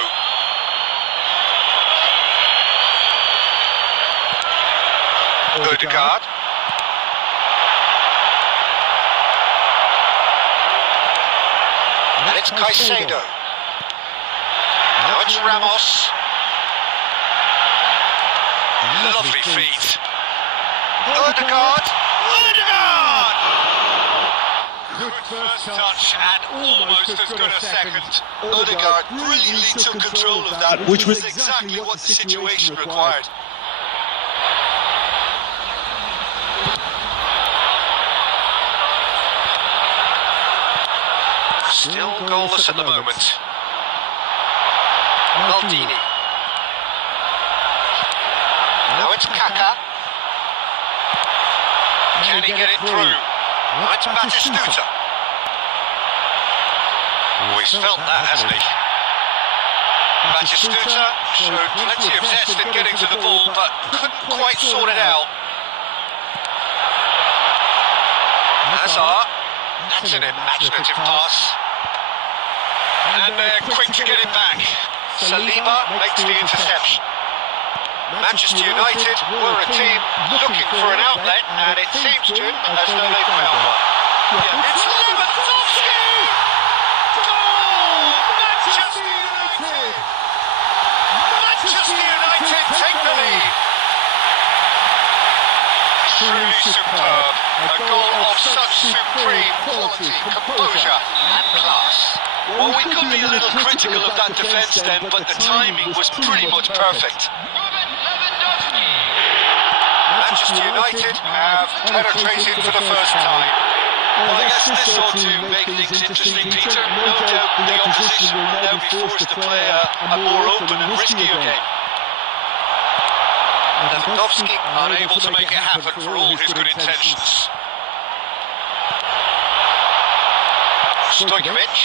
Odegaard. And it's Caicedo. Now it's Ramos. Lovely feet. Odegaard. Odegaard! Good first touch and almost as good a second. Odegaard really took control of that, which was exactly what the situation required. Still goalless at the moment. Maldini. Now it's Kaka. Can he get it through? Now it's Batistuta. Oh, he's felt that, hasn't he? Batistuta showed plenty of zest in getting to the ball, but couldn't quite sort it out. Hazard. That's an imaginative pass. And they're quick to get it back. Saliba makes the interception. Manchester United were a team looking for an outlet, and it seems, Jim, as though they found one. Yeah, it's Lewandowski! Goal! Manchester United! Manchester United take the lead! Truly superb. A goal of such supreme quality, composure and class. Well, we could be a little critical of that defence then, but the timing was pretty much perfect. Manchester United have penetrated for the first time. Well, I guess this ought to make things interesting, Peter. No doubt the opposition will now be forced to play a more open and riskier game. Lewandowski unable to make it happen for all his good intentions. Stojkovic,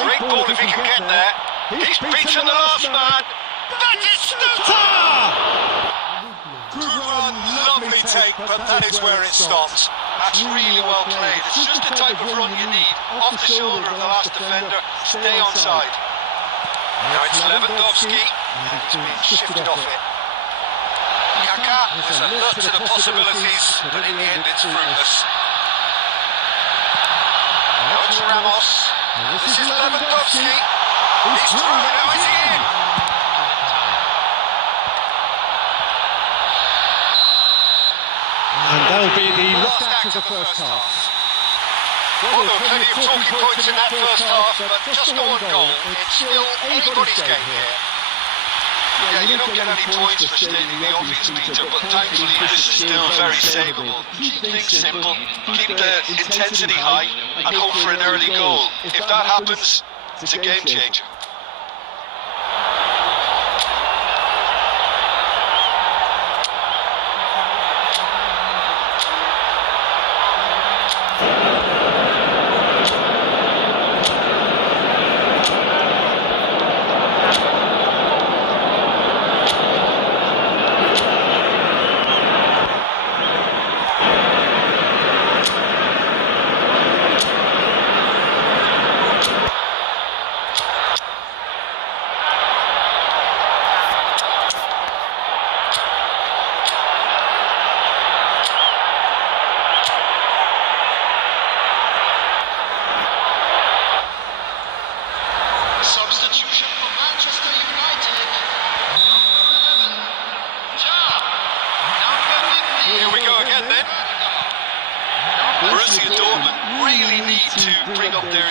great ball if he can get there. He's beaten the last man. That is Sluta! Good run, lovely take, but that is where it stops. That's really well played. It's just the type of run you need. Off the shoulder of the last defender, stay onside. Now it's Lewandowski, and he's being shifted off it. Kaka was alert to the possibilities, but in the end it's fruitless. Now it's Ramos. This is Lewandowski. He's through. Now is he in? And that'll be the last act of the first half. Well, there were plenty of talking points in that first half, but just the one goal. It's still anybody's game here. Yeah, you don't get any points for stating the obvious, Peter, but thankfully this is still very savable. Keep things simple, keep the intensity high, and hope for an early goal. If that happens, it's a game changer.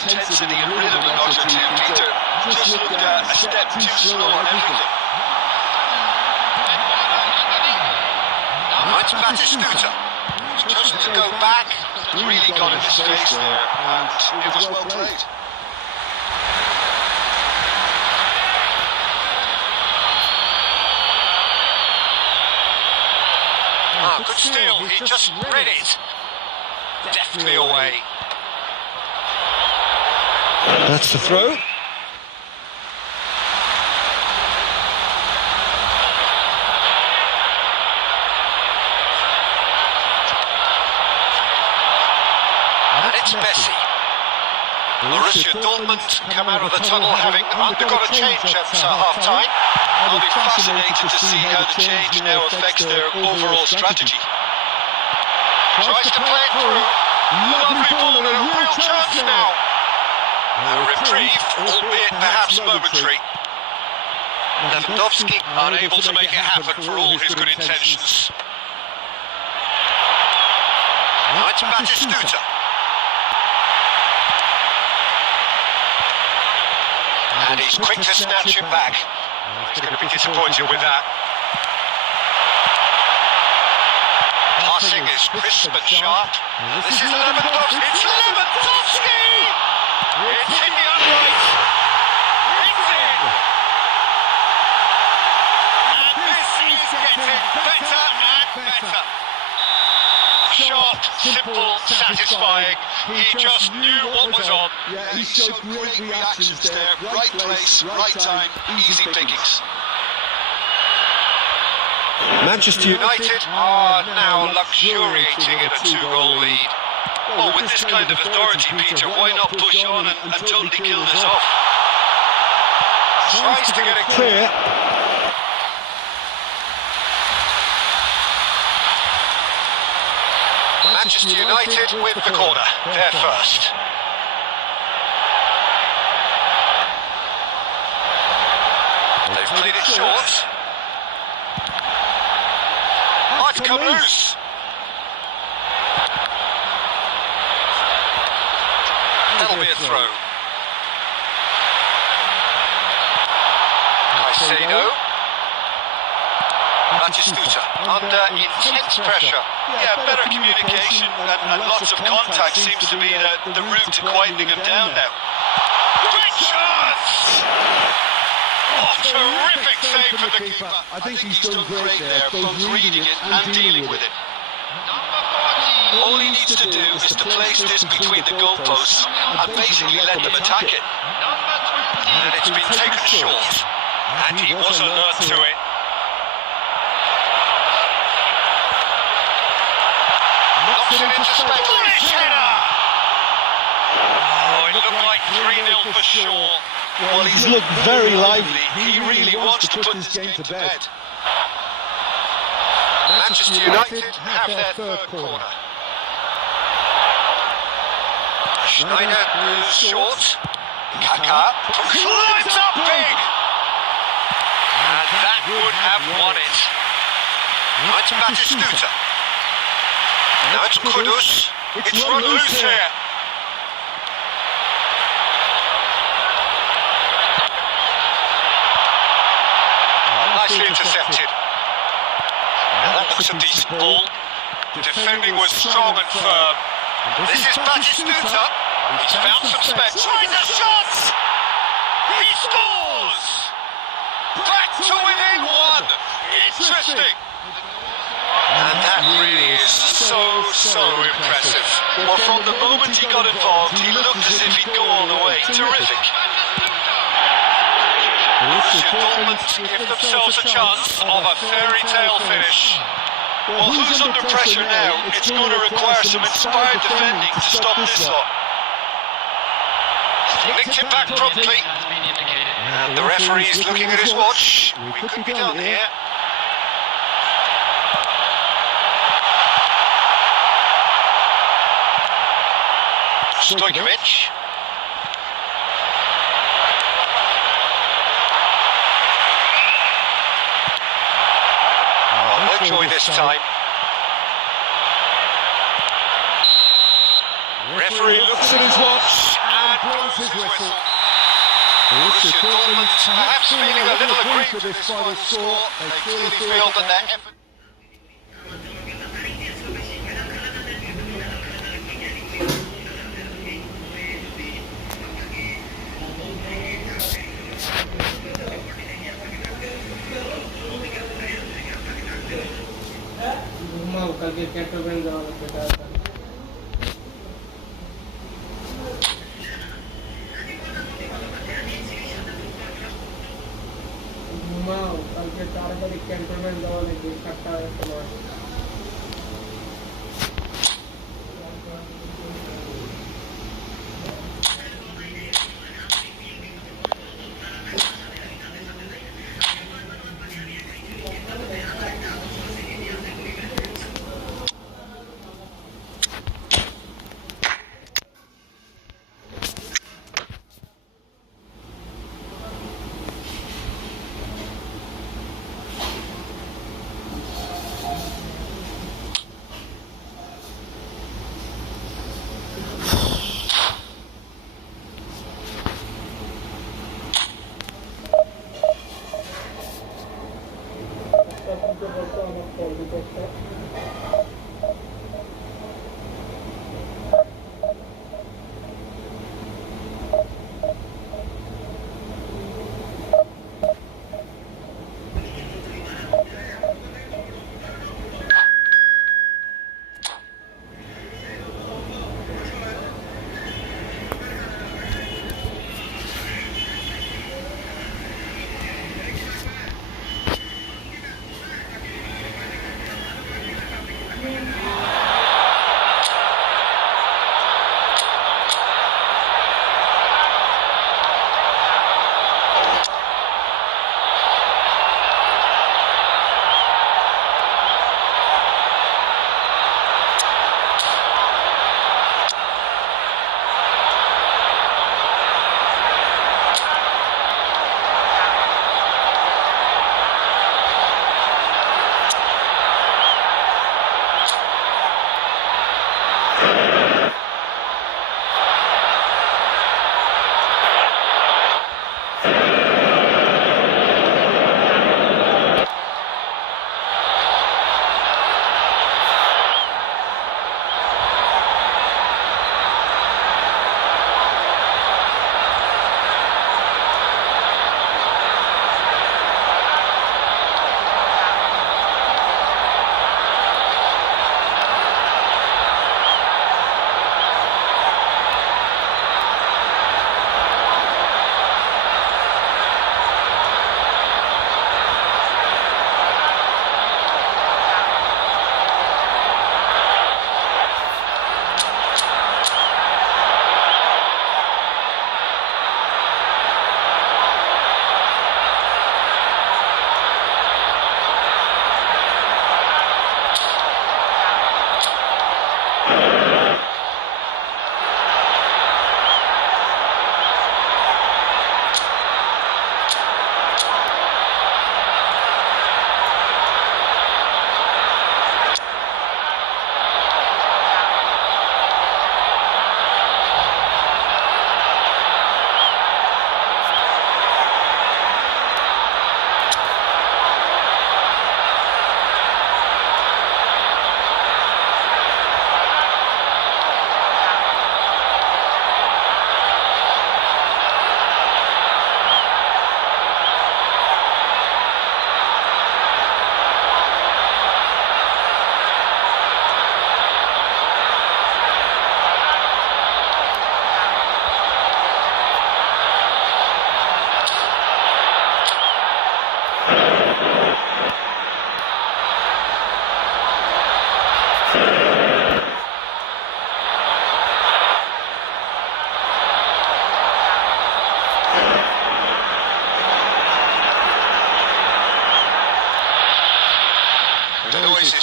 intensity and rhythm in Argentina, Peter, just looked a step too slow on everything. Now it's Batistuta. He's chosen to go back, really got in his face there, and it was well played. Oh, good steal, he just read it. Deftly away. That's the throw. And it's Messi. Borussia Dortmund come out of the tunnel having undergone a change at half-time. I'll be fascinated to see how the change now affects their overall strategy. Tries to play it through. Lovely ball and a real chance now. A reprieve, albeit perhaps momentary. Lewandowski unable to make it happen for all his good intentions. Now it's Batistuta. And he's quick to snatch it back. He's going to be disappointed with that. Passing is crisp and sharp. This is Lewandowski. It's Lewandowski! It's in the upright. It's in! And this is getting better and better. Sharp, simple, satisfying. He just knew what was on. Yeah, he showed great reactions there. Right place, right time, easy pickings. Manchester United are now luxuriating in a 2-goal lead. Well, with this kind of authority, Peter, why not push on and totally kill this off? Tries to get it clear. Manchester United with the corner, they're first. They've played it short. Oh, it's come loose. That'll be a throw. Caicedo. Batistuta under intense pressure. Yeah, better communication and lots of contact seems to be the route to quietening him down now. Great chance! Oh, terrific save from the keeper. I think he's done great there, both reading it and dealing with it. All he needs to do is to place this between the goalposts and basically let them attack it. And it's been taken short, and he was alert to it. Knocks it into space. Polish header! Oh, it looked like 3-0 for sure. Well, he's looked very lively. He really wants to put this game to bed. Manchester United have their third corner. Schneider moves short. Kaka climbs up big! And that would have won it. Now it's Batistuta. Now it's Kudus. It's run loose here. Nicely intercepted. Now that looks a decent ball. Defending was strong and firm. This is Batistuta. He's found some space. Tries a shot! He scores! Back to within one! Interesting! And that really is so impressive. Well, from the moment he got involved, he looked as if he'd go all the way. Terrific. Borussia Dortmund give themselves a chance of a fairy tale finish. Well, who's under pressure now? It's going to require some inspired defending to stop this lot. Nicked it back promptly. And the referee's looking at his watch. We could be done here. Stojkovic. Oh, no joy this time. Referee looks at his watch and blows his whistle. Borussia Dortmund perhaps feeling a little aggrieved with this final score. They clearly feel that their effort... कल cantonment जाओ बेटा घुमाओ कल के 4 बजे cantonment जाओ लेके इकट्ठा है सामान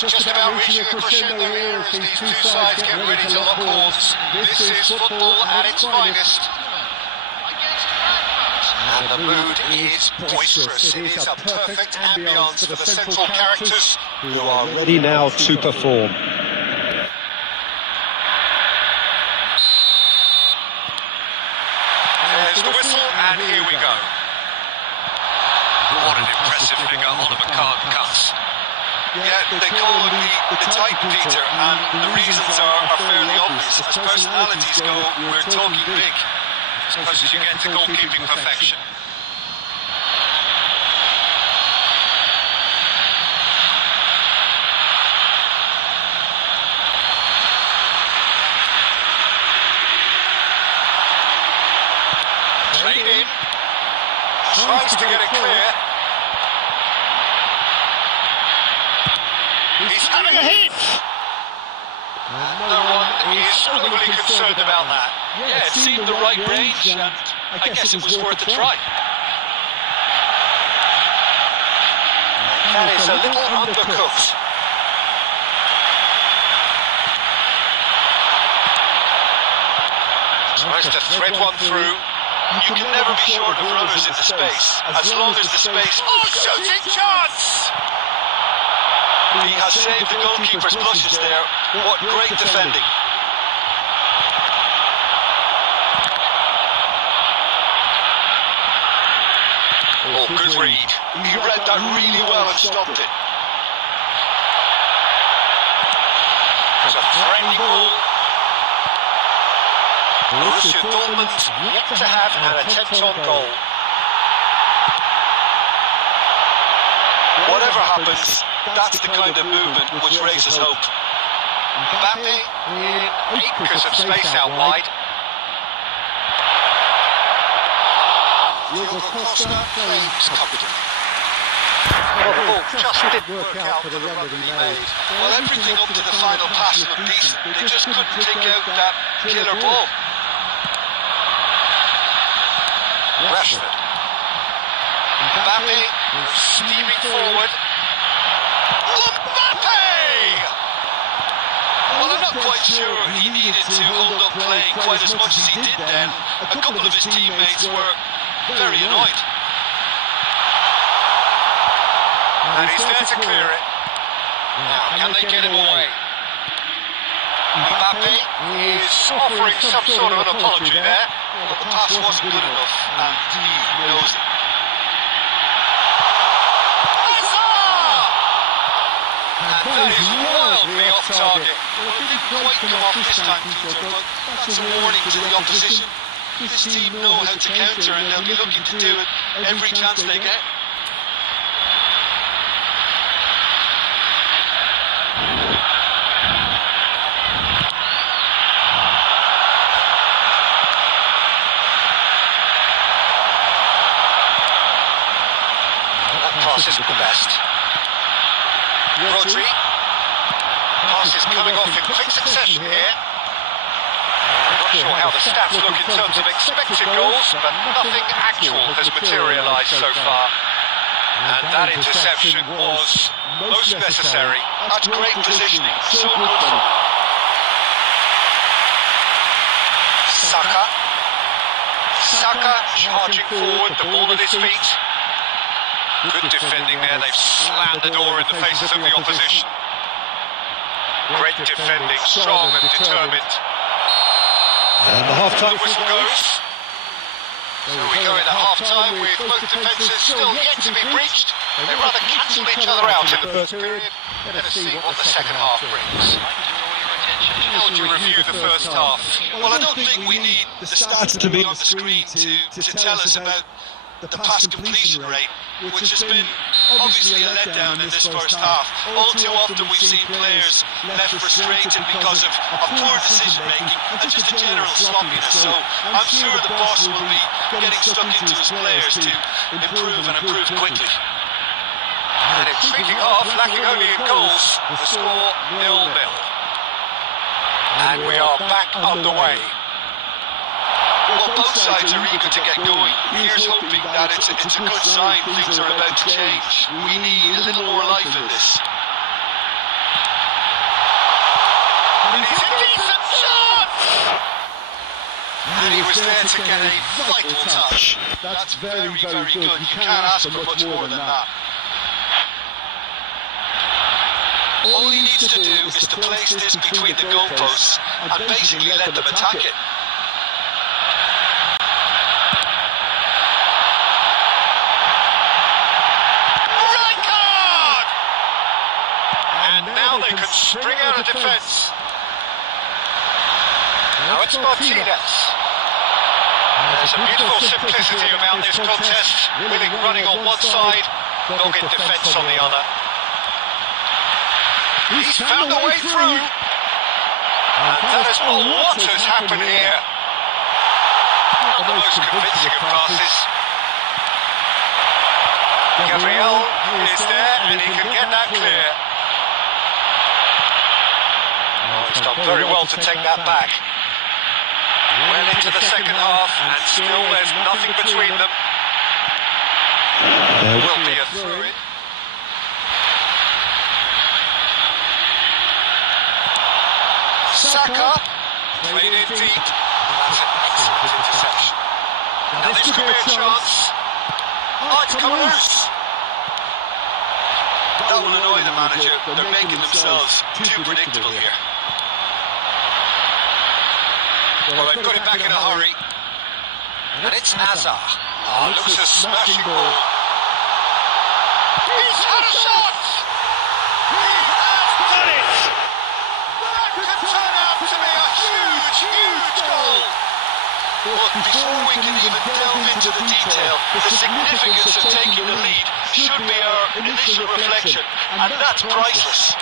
Just about reaching a crescendo here as these two sides get ready to lock horns. This is football at its finest. And the mood is boisterous. It is a perfect ambience for the central characters who are ready now to perform. card cuts. Yeah, they call him the Titan Peter, and the reasons are fairly obvious. As personalities go, we're talking big, as close as you get to goalkeeping perfection. Played in, tries to get it clear. He's having a hit! No one is overly concerned about that. Yeah, it seemed the right range, and I guess it was worth a try. That is a little undercooked. Tries to thread one through. You can never be short of runners in the space, as long as the space... Oh, shooting chance! He has saved the goalkeeper's blushes there. What great defending. Oh, good read. He read that really well and stopped it. It's a friendly ball. Borussia Dortmund yet to have an attempt on goal. Whatever happens, that's the kind of movement which raises hope. Mbappe in acres of space out wide. Diogo Costa claims competently. Oh, just didn't work out for the run that he made. Well, everything up to the final pass looked decent. They just couldn't take out that killer ball. Rashford. Mbappe steaming forward. Mbappe! Well, I'm not quite sure he needed to hold up playing quite as much as he did then. A couple of his teammates were very annoyed. And he's there to clear it. Now, can they get him away? Mbappe is offering some sort of an apology there. But the pass wasn't good enough, and he knows it. And that is wildly off target. Well, it didn't quite come off this time, Peter, but that's a warning to the opposition. This team know how to counter, and they'll be looking to do it every chance they get. That pass isn't the best. Rodri. Pass is coming off in quick succession here. I'm not sure how the stats look in terms of expected goals, but nothing actual has materialised so far. And that interception was most necessary. That's great positioning, so good for him. Saka. Saka charging forward, the ball at his feet. Good defending there, they've slammed the door in the faces of the opposition. Great defending, strong and determined. And the half-time whistle goes. So we go into half-time with both defences still yet to be breached. They rather cancelled each other out in the first period. Let us see what the second half brings. How would you review the first half? Well, I don't think we need the stats to be on the screen to tell us about the pass completion rate, which has been obviously a letdown in this first half. All too often we've seen players left frustrated because of poor decision making and just a general sloppiness. So I'm sure the boss will be getting stuck into his players to improve and improve quickly. And in speaking of lacking only in goals, the score 0-0. And we are back underway. Well, both sides are eager to get going. Here's hoping that it's a good sign things are about to change. We need a little more life in this. And it's a decent shot! And he was there to get a vital touch. That's very, very good. You can't ask for much more than that. All he needs to do is to place this between the goalposts and basically let them attack it. they can spring out of defence. Now it's Martinez. There's a beautiful simplicity about this contest. Willing running on one side, dogged defence on the other. He's found a way through. And that is what has happened here. Not the most convincing of passes. Gabriel is there and he can get that clear. Oh, he's done very well to take that back. Well into the second half and still there's nothing between them. There will be a throw-in. Saka, played in deep. That's an excellent interception. Now this could be a chance. Oh, it's come loose. That will annoy the manager. They're making themselves too predictable here. Well, they've got it back in a hurry. And it's Hazard. Oh, looks a smashing ball. He's had a shot! He has done it! That could turn out to be a huge, huge goal! But before we can even delve into the detail, the significance of taking the lead should be our initial reflection, and that's priceless.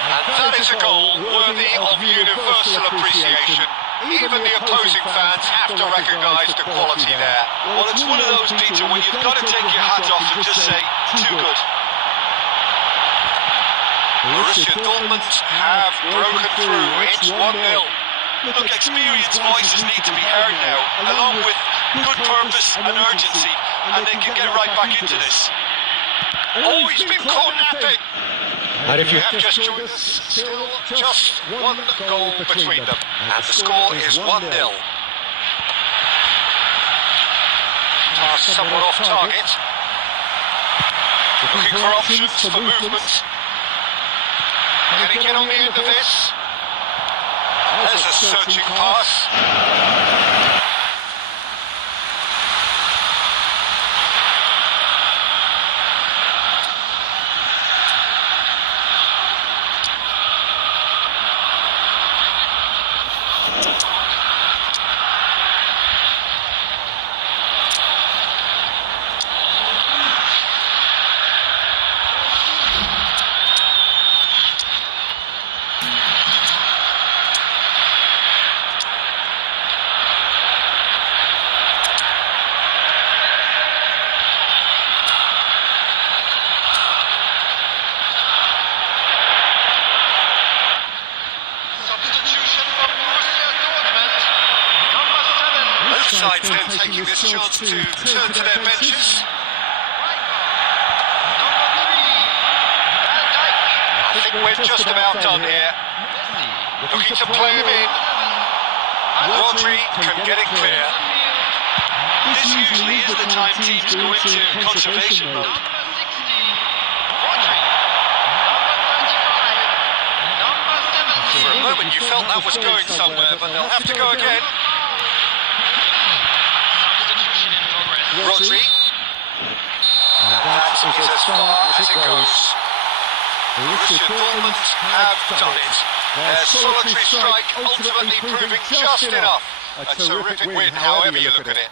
And that is a goal worthy of universal appreciation. Even the opposing fans have to recognise the quality there. Well, it's one of those, Peter, when you've got to take your hat off and just say, too good. Borussia Dortmund have broken through. It's 1-0. Look, experienced voices need to be heard now, along with good purpose and urgency, and they can get right back into this. Oh, he's been caught napping! And if you have just joined us, still just one goal between them, and the score is 1-0. Pass somewhat off target. Looking for options for movement. Can he get on the end of this? There's a searching pass. Sides then taking this chance to turn to their benches. I think we're just about done here. Looking to play him in. Rodri can get it clear. This usually is the time teams go into conservation mode. For a moment you felt that was going somewhere, but they'll have to go again. Rodri. And that is as far as it goes. Borussia Dortmund have done it. Their solitary strike ultimately proving just enough. A terrific win, however you look at it.